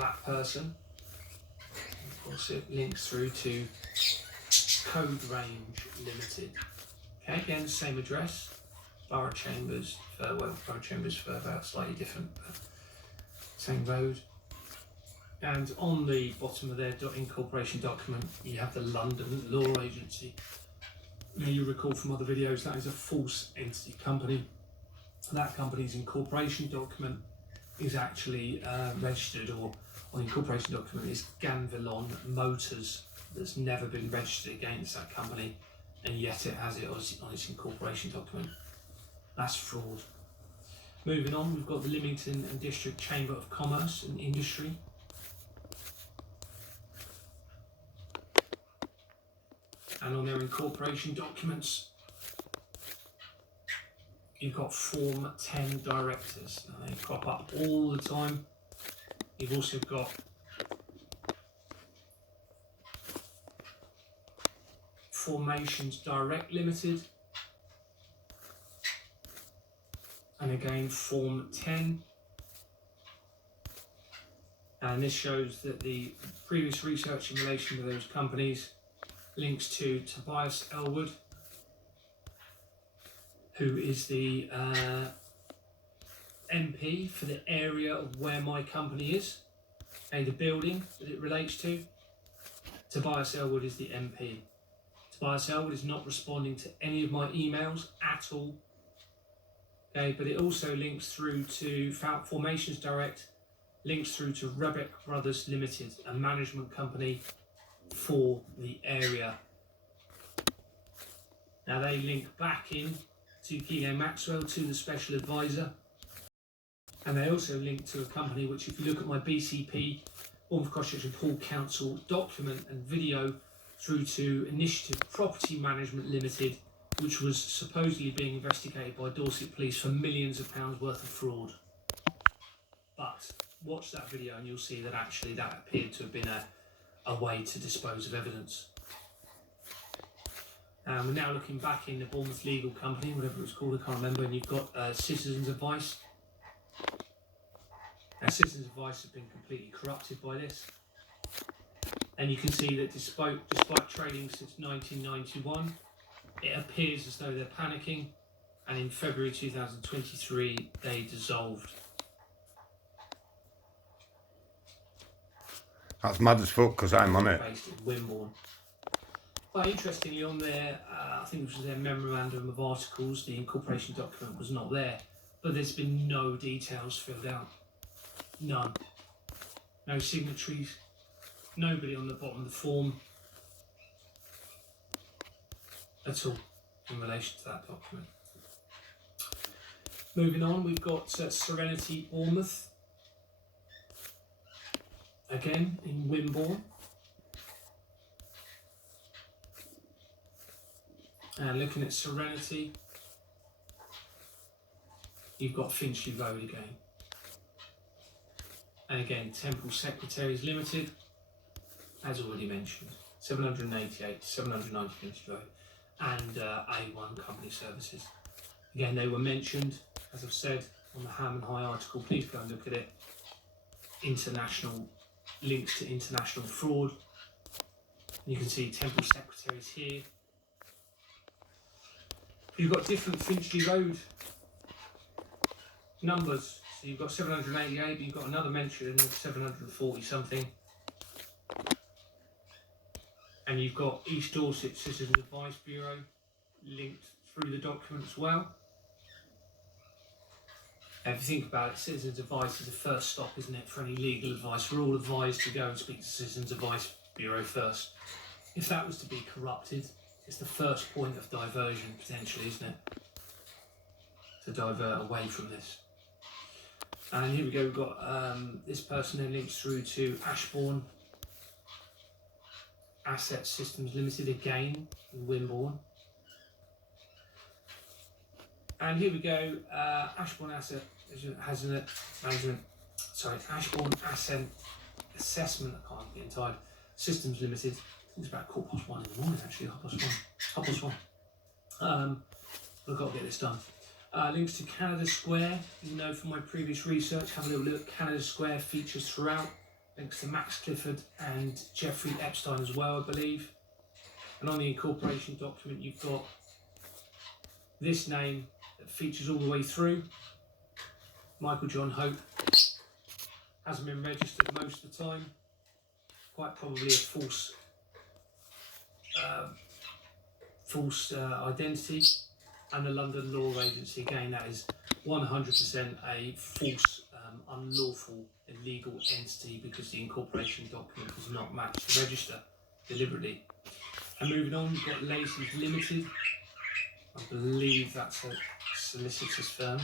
that person. Of course, it links through to Code Range Limited. Okay, again, same address, Borough Chambers, Borough Chambers further out, slightly different, but same road. And on the bottom of their incorporation document, you have the London Law Agency. Now, you recall from other videos, that is a false entity company. That company's incorporation document is actually registered, or on the incorporation document is Ganvilon Motors. That's never been registered against that company, and yet it has it on its incorporation document. That's fraud. Moving on, we've got the Leamington and District Chamber of Commerce and Industry. And on their incorporation documents, you've got Form 10 directors. Now, they crop up all the time. You've also got Formations Direct Limited. And again, Form 10. And this shows that the previous research in relation to those companies links to Tobias Elwood, who is the MP for the area of where my company is, and the building that it relates to. Tobias Elwood is the MP. Tobias Elwood is not responding to any of my emails at all. Okay, but it also links through to Formations Direct, links through to Rebek Brothers Limited, a management company for the area. Now, they link back in to Keegan Maxwell, to the special advisor, and they also link to a company which, if you look at my BCP, Bournemouth Cross and Hall Council document and video, through to Initiative Property Management Limited, which was supposedly being investigated by Dorset Police for millions of pounds worth of fraud. But watch that video and you'll see that actually that appeared to have been a way to dispose of evidence. We're now looking back in the Bournemouth Legal Company, whatever it was called, I can't remember, and you've got Citizens Advice. Now, Citizens Advice has been completely corrupted by this. And you can see that despite trading since 1991, it appears as though they're panicking, and in February 2023 they dissolved. That's mad as fuck, because I'm on it. Based in Wimborne. But interestingly, on their, I think it was their memorandum of articles, the incorporation document was not there, but there's been no details filled out. None. No signatories, nobody on the bottom of the form at all in relation to that document. Moving on, we've got Serenity Bournemouth, again in Wimborne. And looking at Serenity, you've got Finchley Road again. And again, Temple Secretaries Limited, as already mentioned, 788 to 790 Finchley Road, and A1 Company Services. Again, they were mentioned, as I've said, on the Ham and High article. Please go and look at it. International links to international fraud. And you can see Temple Secretaries here. You've got different Finchley Road numbers. So you've got 788, but you've got another mention of 740 something. And you've got East Dorset Citizens Advice Bureau linked through the document as well. And if you think about it, Citizens Advice is the first stop, isn't it, for any legal advice? We're all advised to go and speak to Citizens Advice Bureau first. If that was to be corrupted, it's the first point of diversion, potentially, isn't it? To divert away from this. And here we go, we've got this person then links through to Ashbourne Asset Systems Limited, again in Wimborne. And here we go, Ashbourne Asset Management, Ashbourne Asset Assessment, I can't get tired, Systems Limited. I think it's about 1:15 in the morning, actually, 1:30. We've got to get this done. Links to Canada Square, you know from my previous research, have a little look. Canada Square features throughout. links to Max Clifford and Jeffrey Epstein as well, I believe. And on the incorporation document, you've got this name that features all the way through. Michael John Hope hasn't been registered most of the time. Quite probably a false identity. And the London Law Agency, again, that is 100% a false, unlawful, illegal entity because the incorporation document does not match the register deliberately. And moving on, we've got Lacey's Limited. I believe that's a solicitor's firm.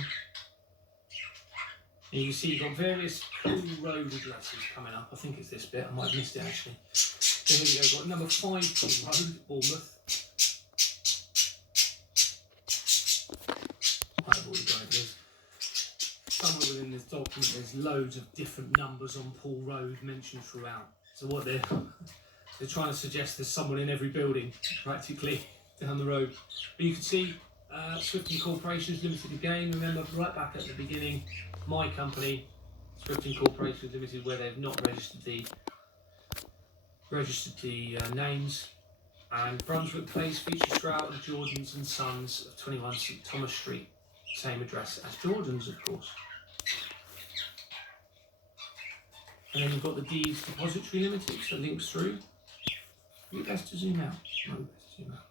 And you can see you've got various Pool Road addresses coming up. I think it's this bit, I might have missed it actually. So here we go, we've got number 5 Pool Road, Bournemouth. I've already got it. There's somewhere within this document, there's loads of different numbers on Pool Road mentioned throughout. So what they're trying to suggest there's someone in every building, practically, down the road. But you can see Swift Incorporations Limited again. Remember, right back at the beginning, my company, Swift Incorporations Limited, where they've not registered the names. And Brunswick Place features throughout the Jordans and Sons of 21 St Thomas Street. Same address as Jordans, of course. And then you've got the Deeds Depository Limited, so links through. Are you best to zoom out? No, best to zoom out.